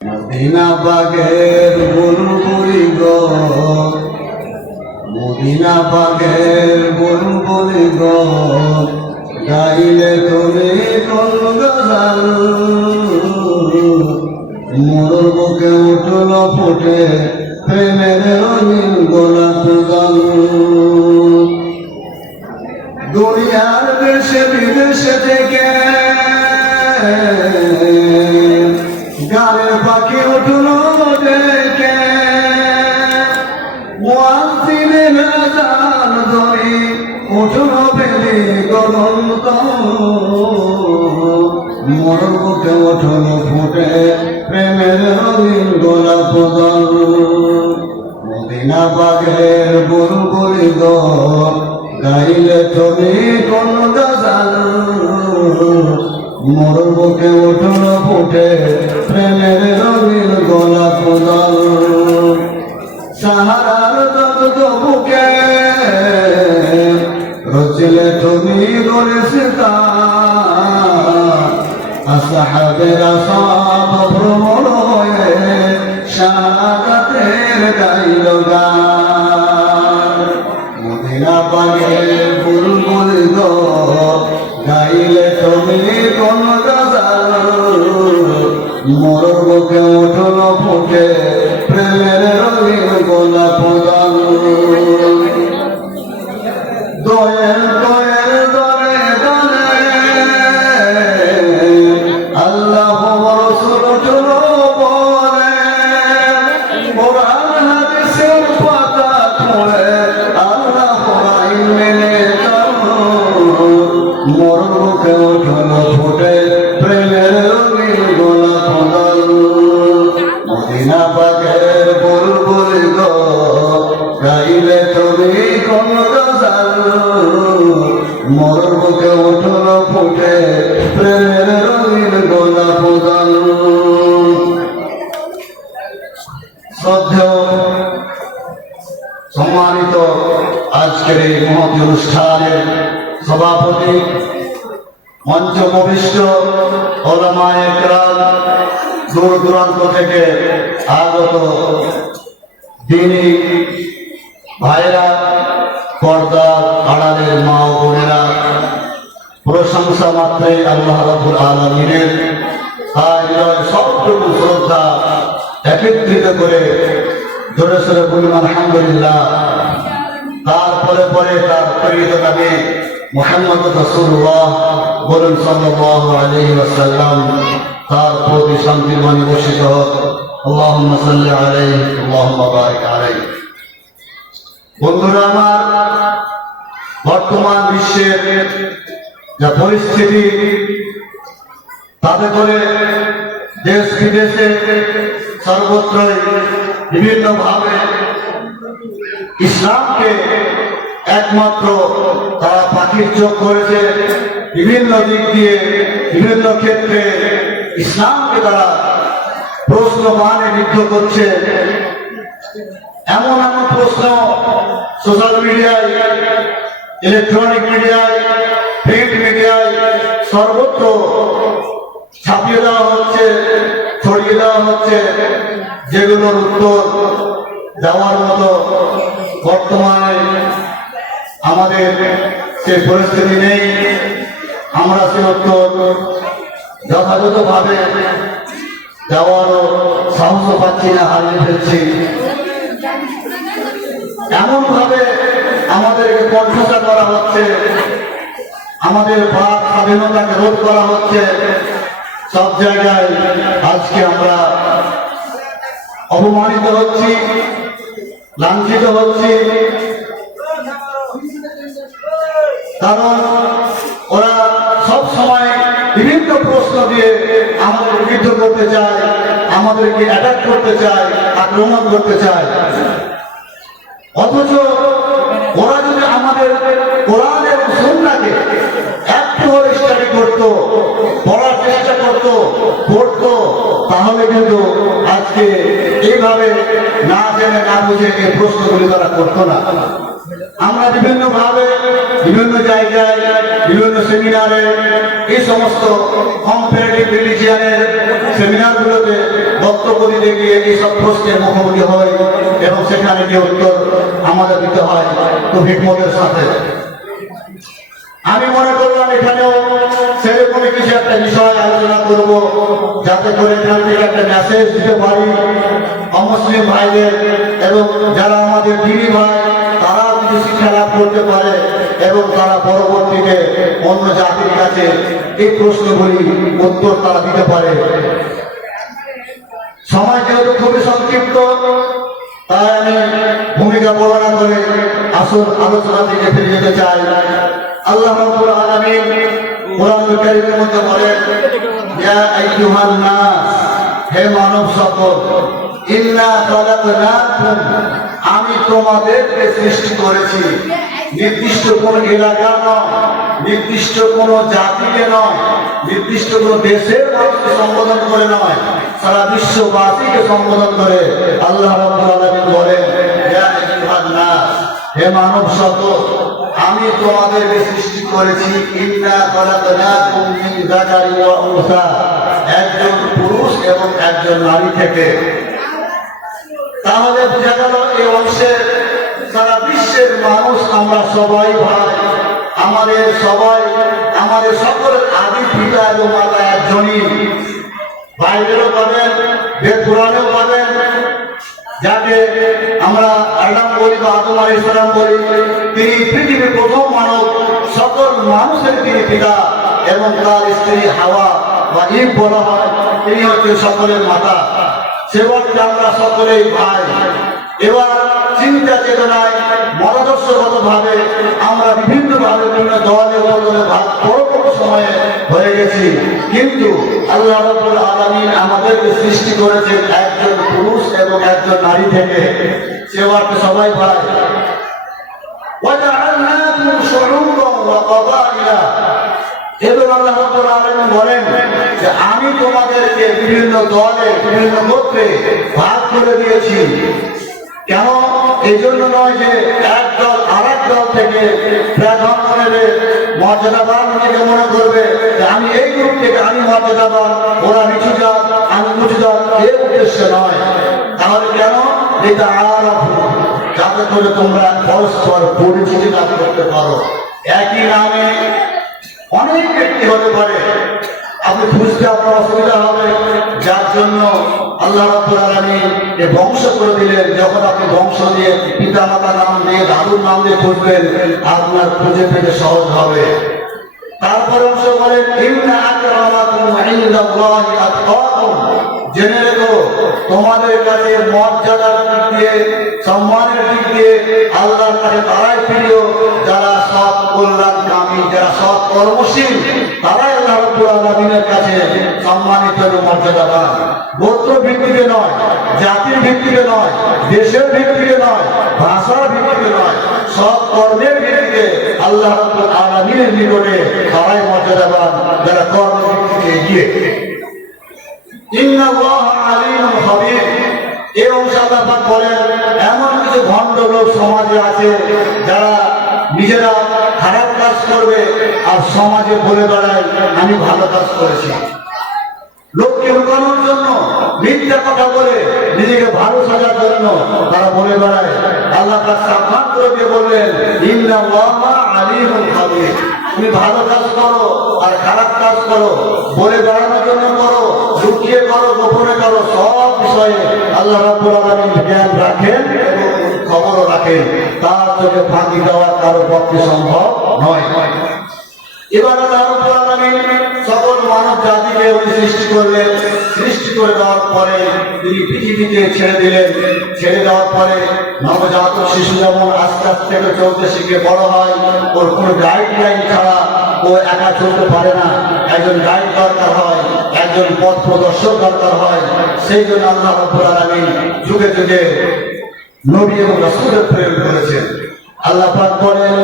Medina বাগের বুলবুলি গো। Medina বাগের বুলবুলি গো। গাইলে তুমি কোন মোর বুকে উঠল ফুটে প্রেমের রঙিন গোলাপ গাল দুনিয়ার মোয়াজিনে নাজান ধরে উঠল বেলি গরন্ত মোর বুকে উঠল ফুটে প্রেমের রঙিন গোলাপ দল মদিনা বাগের বুলবুলি গো গাইলে তুমি কোন গাজাল। মোর বুকে উঠল ফুটে প্রেমের রঙিন গোলাপ দল সাহারার তত বুকে তুমি তা আসাহাবেরা সব ভ্রমণ শাহাদাতের গাইল মদিনা পাগে গাইলে তুমি কোন গাজাল মোর সম্মানিত আজকের এই মহতি অনুষ্ঠানের সভাপতি, মঞ্চ ভবিষ্ঠ ওলামায়ে দূর দূরান্ত থেকে আগত দিনী ভাইরা পর্দা আড়ালের মা ও বোনেরা প্রশংসা মাত্রে আল্লাহ রাবুল আলমিনের তাই সবটুকু একত্রিত করে জোরে সোরে বলুন আলহামদুলিল্লাহ তারপরে পরে তার প্রেরিত নামে মোহাম্মদ রসুল্লাহ বলুন সাল্লাহ আলী ওয়াসাল্লাম তার প্রতি শান্তির মানে বসিত হোক اللهم صل عليه اللهم بارك عليه বন্ধুরা আমার বর্তমান বিশ্বের যা পরিস্থিতি তাতে করে দেশ বিদেশে সর্বত্রই বিভিন্নভাবে ইসলামকে একমাত্র তারা পাখির চোখ করেছে। বিভিন্ন দিক দিয়ে, বিভিন্ন ক্ষেত্রে ইসলামকে তারা প্রশ্ন মানে বিদ্ধ করছে। এমন এমন প্রশ্ন সোশ্যাল মিডিয়ায় ইলেকট্রনিক মিডিয়ায় প্রিন্ট মিডিয়ায় সর্বত্র ছাপিয়ে দেওয়া হচ্ছে। যেগুলোর উত্তর দেওয়ার মতো বর্তমানে আমাদের সে পরিস্থিতি নেই। আমরা সে উত্তর যথাযথভাবে দেওয়ারও সাহস পাচ্ছি না, হারিয়ে ফেলছি। এমনভাবে আমাদেরকে কণ্ঠসা করা হচ্ছে, আমাদের বাক স্বাধীনতাকে রোধ করা হচ্ছে। সব জায়গায় আজকে আমরা অপমানিত হচ্ছি, লাঞ্ছিত হচ্ছি। কারণ ওরা সব সময় বিভিন্ন প্রশ্ন দিয়ে আমাদের বিদ্ধ করতে চায়, আমাদেরকে অ্যাটাক করতে চায়, আক্রমণ করতে চায়। অথচ ওরা যদি আমাদের কোরআন এবং সন্নাকে একটু হলে স্টাডি করতো পড়ার চেষ্টা করতো পড়তো তাহলে কিন্তু আজকে এইভাবে না জেনে, না বুঝে এই প্রশ্নগুলি তারা করতো না। আমরা বিভিন্ন ভাবে বিভিন্ন জায়গায়, বিভিন্ন সেমিনারে এই সমস্ত কম্পারেটিভ রিলিজিয়ানের সেমিনারগুলোতে বক্তব্য দিতে গিয়ে এইসব প্রশ্নের মুখোমুখি হয় এবং সেখানে গিয়ে উত্তর আমাদের দিতে হয় তো হিকমতের সাথে। আমি মনে করলাম এখানেও সেরকমই কিছু একটা বিষয় আলোচনা করব, যাতে করে এখান থেকে একটা মেসেজ দিতে পারি। অমুসলিম ভাইদের এবং যারা আমাদের দিদি ভাই, তারাও কিছু শিক্ষা লাভ করতে পারে এবং তারা পরবর্তীতে অন্য জাতির কাছে এই প্রশ্নগুলি উত্তর তারা দিতে পারে। সময় যেহেতু খুবই সংক্ষিপ্ত, তাই আমি ভূমিকা বর্ণনা করে আসল আলোচনা থেকে ফিরে যেতে চাই। আল্লাহ রাব্বুল মধ্যে বলেন হে মানব সকল আমি তোমাদেরকে সৃষ্টি করেছি। নির্দিষ্ট কোন এলাকা নয়, নির্দিষ্ট কোন জাতিকে নয়, নির্দিষ্ট কোন দেশের মানুষকে সম্বোধন করে নয়। সারা বিশ্ববাসীকে সম্বোধন করে আল্লাহ বলেন হে মানব সকল, আমি তোমাদেরকে সৃষ্টি করেছি। একজন পুরুষ এবং একজন নারী থেকে তাহলে বোঝা গেল এই অংশের সারা বিশ্বের মানুষ আমরা সবাই ভাই। আমাদের সবাই, আমাদের সকলের আদি পিতা এবং মাতা একজনই। বাইবেলও পাবেন বেদ পাবেন। যাকে আমরা আডাম বলি বা আদম আলী ইসলাম বলি, তিনি পৃথিবীর প্রথম মানব, সকল মানুষের তিনি পিতা এবং তার স্ত্রী হাওয়া বা ইব বলা হয় তিনি হচ্ছেন সকলের মাতা। সেবক আমরা সকলেই ভাই এবার চিন্তা চেতনায় মনদর্শগত ভাবে আমরা বিভিন্ন ভাবে বিভিন্ন দলে বদলে ভাগ বড় সময়ে হয়ে গেছি। কিন্তু আল্লাহ রবুল আলমিন আমাদেরকে সৃষ্টি করেছেন একজন পুরুষ এবং একজন নারী থেকে। সেবাকে সবাই ভাই এবং আল্লাহ রবুল আলমিন বলেন আমি তোমাদেরকে বিভিন্ন দলে, বিভিন্ন গোত্রে ভাগ করে দিয়েছি। কেন? এই জন্য নয় যে এক দল আর এক দল থেকে মর্যাদাবান নিজেকে মনে করবে আমি এই গ্রুপ থেকে আমি মর্যাদাবান ওরা নিচু যান আমি উঁচু যান এর উদ্দেশ্য নয়। তাহলে কেন? এটা আর যাতে করে তোমরা পরস্পর পরিচিতি লাভ করতে পারো। একই নামে অনেক ব্যক্তি হতে পারে। আপনি খুঁজতে আপনার অসুবিধা হবে। যার জন্য আল্লাহ রাব্বুল আলামিন এ বংশ করে দিলেন। যখন আপনি বংশ দিয়ে পিতা মাতা নাম দিয়ে, দাদুর নাম দিয়ে খুঁজবেন, আপনার খুঁজে পেতে সহজ হবে। তারপর অংশ বলেন, ইন্না আকরামাকুম ইনদাল্লাহি আতকাকুম জেনে রেখো, তোমাদের কাছে মর্যাদার দিক দিয়ে, সম্মানের দিক দিয়ে আল্লাহর কাছে তারাই প্রিয়, যারা সৎ কল্যাণকামী, যারা সৎ কর্মশীল, তারাই আল্লাহ আলামিনের কাছে সম্মানিত এবং মর্যাদাবান। গোত্র ভিত্তিতে নয়, জাতির ভিত্তিতে নয়, দেশের ভিত্তিতে নয়, ভাষার ভিত্তিতে নয়, সৎ কর্মের ভিত্তিতে আল্লাহ রাব্বুল আলামিনের নিকটে তারাই মর্যাদাবান, যারা ভিত্তিতে এগিয়ে। এমন কিছু ভণ্ড লোক সমাজে আছে যারা নিজেরা খারাপ কাজ করবে আর সমাজে বলে বেড়ায়, আমি ভালো কাজ করেছি। লোককে লুকানোর জন্য মিথ্যা কথা বলে নিজেকে ভালো সাজার জন্য তারা বলে বেড়ায়। আল্লাহ তার দিয়ে বললেন ইন্না ওয়ামা আলিমুল খাবীর। তুমি ভালো কাজ করো আর খারাপ কাজ করো। বলে বেড়ানোর জন্য করো, লুকিয়ে করো, গোপনে করো, সব বিষয়ে আল্লাহ রাব্বুল আলামিন জ্ঞান রাখেন এবং খবরও রাখেন। তার চোখে ফাঁকি দেওয়া কারও পক্ষে সম্ভব নয়। এবার আল্লাহ রাব্বুল আলামিন সকল মানব জাতিকে উনি সৃষ্টি করলেন। সৃষ্টি করে দেওয়ার পরে তিনি পৃথিবীতে ছেড়ে দিলেন। ছেড়ে দেওয়ার পরে নবজাত শিশু যেমন আস্তে আস্তে চলতে শিখে বড় হয়, ওর কোনো গাইডলাইন ছাড়া ও একা চলতে পারে না। একজন গাইড দরকার হয়, একজন পথ প্রদর্শক দরকার হয়। সেই জন্য আল্লাহ রাব্বুল আলামিন যুগে যুগে নবী এবং রাসূলের প্রেরণ করেছেন। আল্লাহ পাক বলেন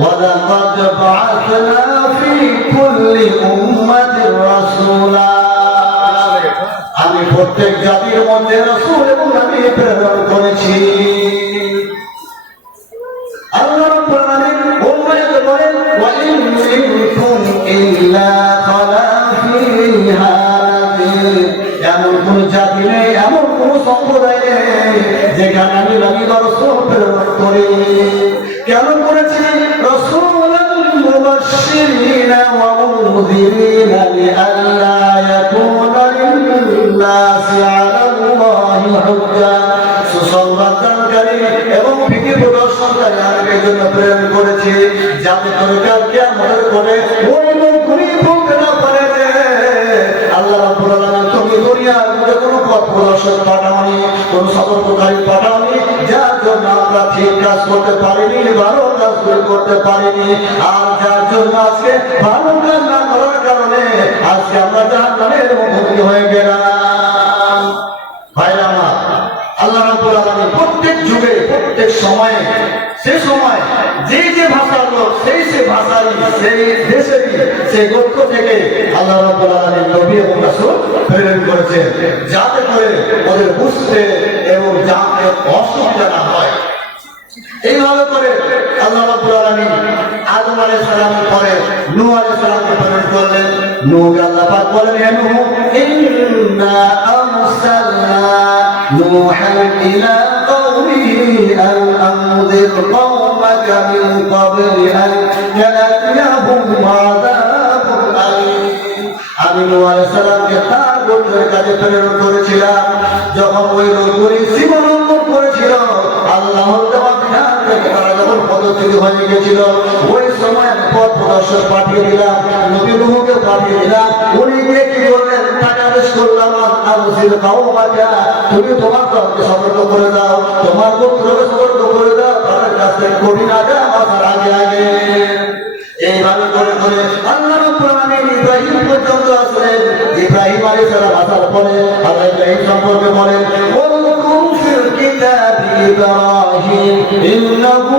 ওয়ালাকাদ বাআসনা ফি কুল্লি উম্মাতির রাসূলা। আমি প্রত্যেক জাতির মধ্যে রাসূল এবং নবী প্রেরণ করেছি। যে আল্লাহ রাব্বুল আলামিন তুমি দুনিয়ার মধ্যে কোনো পথ প্রদর্শক পাঠাওনি, কোন যার জন্য আমরা ঠিক কাজ করতে পারিনি, ভালো কাজ করতে পারিনি, আর যার জন্য আজকে ভালো কাজ আজকে আমরা জাহান্নামের মুখোমুখি হয়ে গেলাম। ভাইরা আমার, আল্লাহ রাব্বুল আলামিন প্রত্যেক যুগে, প্রত্যেক সময়ে, সে সময় যে যে ভাষার লোক, সেই সে ভাষারই, সেই দেশেরই, সেই গোত্র থেকে আল্লাহ রাব্বুল আলামিন নবী এবং রাসূল প্রেরণ করেছেন। যাতে করে ওদের বুঝতে এবং জানতে অসুবিধা না হয়। এইভাবে করে আল্লাহ রাব্বুল আলামিন আদম আলাইহিস সালামের পরে নূহ আলাইহিস সালামকে প্রেরণ করলেন নূহকে আল্লাহ পাক বলেন হে নূহ ইন্না আরসালনা নূহান ইলা قومه أن أنذر قومك من قبل أن يأتيهم عذاب أليم আমি নূহ আলাইহিস সালামকে তার গোত্রের কাছে প্রেরণ করেছিলাম যখন ওই লোকগুলি জীবনম্বর করেছিল আল্লাহর পদচ্যুত হয়ে গেছিল। ওই সময় পথ প্রদর্শক পাঠিয়ে দিলাম নবী নূহকে পাঠিয়ে দিলাম। উনি গিয়ে কি করলেন? তাকে আদেশ করলাম আবুসির কাউ বাজা, তুমি তোমার দলকে সতর্ক করে দাও, তোমার গোত্রকে সতর্ক করে দাও, তাদের কাছ থেকে কঠিন আগে আমার আগে আগে। এইভাবে করে করে আল্লাহ ইব্রাহিম পর্যন্ত আসলেন। ইব্রাহিম আলাইহিস সালাম আসার পরে আল্লাহ ইব্রাহিম সম্পর্কে বলেন ওয়াকুম ফিল কিতাবি ইব্রাহিম, ইন্নাহু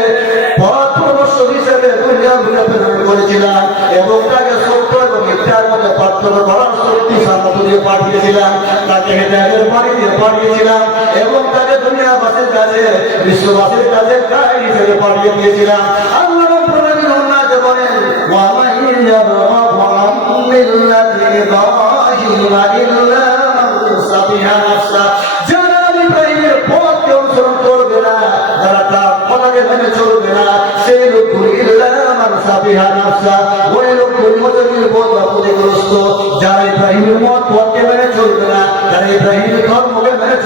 করেছিলাম এবং তাকে সত্য এবং মিথ্যার মধ্যে পার্থক্য করার শক্তি সামর্থ্য দিয়ে পাঠিয়েছিলাম। তাকে হেদায়তের বাড়ি দিয়ে পাঠিয়েছিলাম এবং তাকে দুনিয়াবাসীর কাছে, বিশ্ববাসীর কাছে গাইড হিসেবে পাঠিয়ে দিয়েছিলাম। আল্লাহ বলেন ওয়া মান ইয়ারগহাবু আন মিল্লাতি ইব্রাহিম ইল্লা মান সাফিহা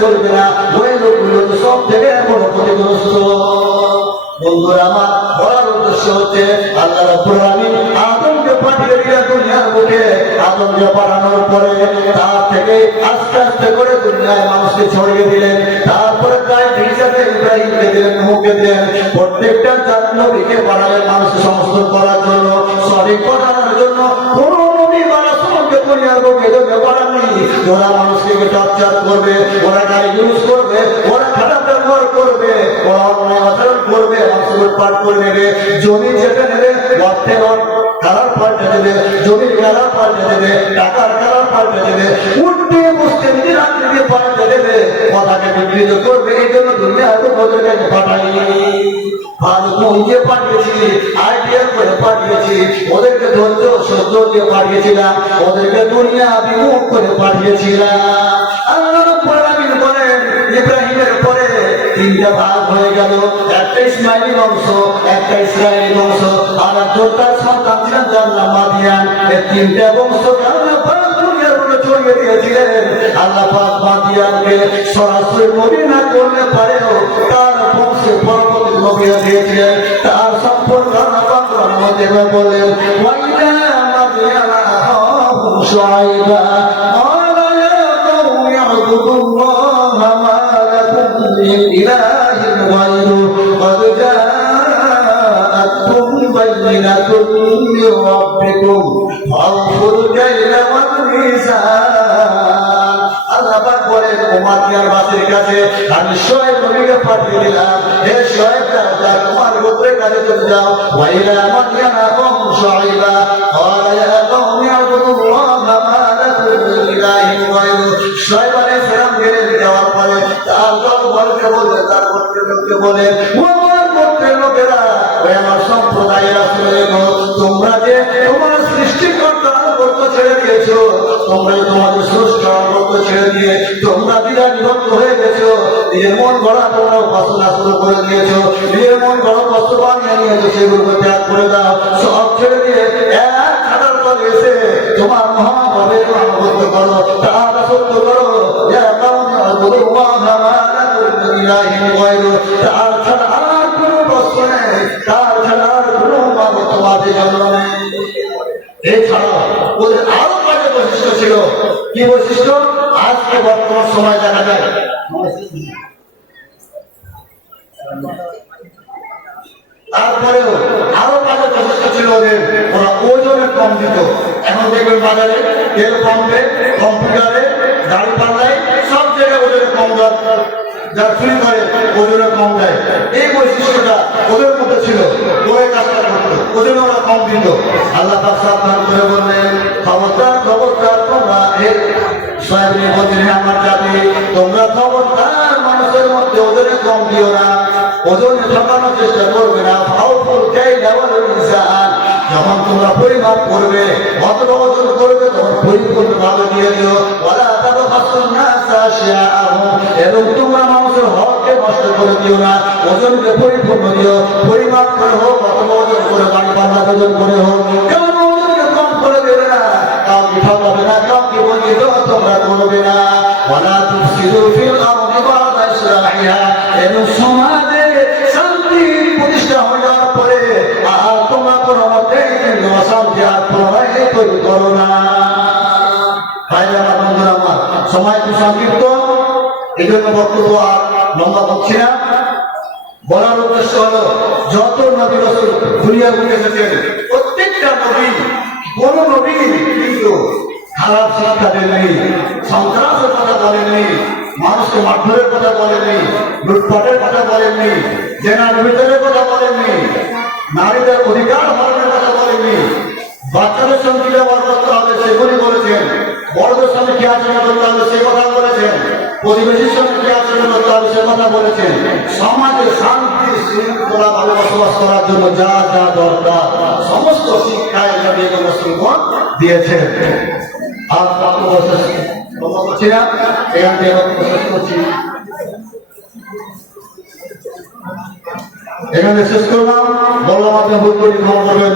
চলবে না ওই লোকগুলি হচ্ছে সব থেকে বড় ক্ষতিগ্রস্ত। বন্ধুরা, আমার বলার উদ্দেশ্য হচ্ছে, আল্লাহ রাব্বুল আলামিন আদমকে পাঠিয়ে দিলেন দুনিয়ার বুকে। আদমকে পাঠানোর পরে তার থেকে আস্তে আস্তে করে দুনিয়ার মানুষকে ছড়িয়ে দিলেন। তারপরে প্রায় হিসাবে ইব্রাহিমকে দিলেন, নুহকে দিলেন। প্রত্যেকটা জাত নবীকে পাঠালেন মানুষকে সমস্ত করার জন্য, সঠিক পাঠানোর জন্য। কোন নবী রাসূলকে দুনিয়ার বুকে জন্য ওরা মানুষকে টর্চার করবে, ওরা গাড়ি ইউজ করবে, ওরা খারাপ ব্যবহার করবে, ওরা অন্যায় আচরণ করবে, মানুষ লুটপাট করে নেবে, জমি চেপে নেবে অর্থের খারাপ পাল্টে দেবে, জমির কালার পাল্টে দেবে, টাকার কালার পাল্টে দেবে উঠতে বসতে দিয়ে পাল্টে দেবে, কথাকে বিকৃত করবে, এই দুনিয়া এত ওদেরকে পাঠাই। দিয়ে পাঠিয়েছি আইডিয়াল করে পাঠিয়েছি ওদেরকে ধৈর্য সহ্য দিয়ে পাঠিয়েছিলাম ওদেরকে দুনিয়া বিমুখ করে পাঠিয়েছিলাম আল্লাহ বলেন ইব্রাহিমের পরে তিনটা ভাগ হয়ে গেল, একটা ইসমাইলি বংশ, একটা ইসরায়েলি বংশ, আর সন্তান ছিলেন তিনটা বংশ আল্লাহ পাক দুনিয়ার উপরে ছড়িয়ে দিয়েছিলেন আল্লাহ পাক মাদিয়ানকে সরাসরি নবী না করলে পারেও তার বংশে পরবর্তী নবী দিয়েছিলেন তার সম্পর্ক আল্লাহ পাক কোরআনের মধ্যে বলেন ওয়াইলা মাদিয়ানা আখাহুম শুআইবা قال يا قوم اعبدوا الله ما لكم من إله غيره قد جاءتكم بينة বাইনাতুম মির রাব্বিকুম আল্লাহ পাক বলেন ওমর মিয়ার বাসের কাছে আমি শোয়েব নবীকে পাঠিয়ে দিলাম হে শোয়েব যাও যাও তোমার গোত্রের কাছে চলে যাও ওয়াইলা মাদিয়ানা কম শুআইবা قال يا قوم اعبدوا الله ما لكم من اله غيره শোয়েব আলাইহিস সালাম গেলেন যাওয়ার পরে তার দল বলকে বললেন তার গোত্রের লোককে বলেন ও আমার গোত্রের লোকেরা ওই আমার সম্প্রদায়ের আসলে দিয়েছ তোমরা তোমাদের স্রষ্ট গর্ত ছেড়ে দিয়ে তোমরা বিরাট বিভক্ত হয়ে গেছো। নিজের মন গড়া তোমরা উপাসনা শুরু করে দিয়েছ। নিজের মন গড়া কষ্ট বানিয়ে নিয়েছো, সেগুলোকে ত্যাগ করে দাও। সব ছেড়ে দিয়ে এক খাটার তলে এসে তোমার মহাভাবে আনুগত্য করো। তার সত্য করো তার ছাড়া আর কোনো বস্তু নেই। তার ছাড়া আর কোনো তোমাদের জন্য নেই। এছাড়াও ওদের ছিল কি বৈশিষ্ট্য আজকে বর্তমান সময় দেখা যায়। তারপরেও আরও কয়েকটা বৈশিষ্ট্য ছিল ওদের। ওরা ওজনে কম দিত। এখন দেখবেন বাজারে তেল পাম্পে কম্পিউটারে গাড়ি পাল্লায়, সব জায়গায় ওজনে কম দেওয়া যারা ফ্রি করে ওজনে কম দেয়। এই বৈশিষ্ট্যটা ওদের মধ্যে ছিল। ওরা কাজটা করতো। ওজনে ওরা কম দিত। আল্লাহ পাক সাবধান করে বললেন, খবরদার বলছেন হে আমার জাতি তোমরা খবরদার মানুষের মধ্যে ওজনে কম দিও না। ওজনে ঠকানোর চেষ্টা করবে না। ফাউফুল কাইলা ওয়াল মিজান যখন তোমরা পরিমাপ করবে অতটা ওজন করবে, তখন পরিপূর্ণ ভাবে দিয়ে দিও। ওয়ালা তাবখাসুন নাসা আশিয়াআহুম এবং তোমরা মানুষের হককে নষ্ট করে দিও না। ওজনকে পরিপূর্ণ দিও। পরিমাপ করে হোক, অথবা ওজন করে বাড়ি পাল্লা, ওজন করে হোক। তোমরা করবে না ওয়ালা তুফসিদু ফিল আরদি বা'দা ইসলাহিহা এবং সমাজে শান্তি প্রতিষ্ঠা যাওয়ার পরে আর তোমরা কোনো যেন অশান্তি আর প্রলয় করো না। ভাইরা বন্ধুরা, আমার সময় খুব সংক্ষিপ্ত। এই জন্য বক্তব্য আর লম্বা করছি না। বলার উদ্দেশ্য হলো, যত নবী রসুল দুনিয়া বুকে এসেছেন, প্রত্যেকটা নবী, কোন নবী কিন্তু খারাপ শিক্ষা দেননি সন্ত্রাসের কথা বলেননি মানুষকে মারধরের কথা বলেননি লুটপাটের কথা বলেননি জেনার ভিতরের কথা বলেননি নারীদের অধিকার হরণের কথা বলেননি বাচ্চাদের সঙ্গে ব্যবহার করতে হবে, সেগুলি বলেছেন, বড়দের সঙ্গে কি আচরণ করতে হবে, সে কথা বলেছেন পরিবেশের সঙ্গে কি আচরণ করতে হবে, সে কথা বলেছেন, সমাজে শান্তি, শৃঙ্খলা ভাবে বসবাস করার জন্য যা যা দরকার, সমস্ত শিক্ষায় এবং মুসলমান দিয়েছেন। আর বক্তব্য করছি না এখান থেকে শেষ করছি এখানে শেষ করলাম ক্ষমা করবেন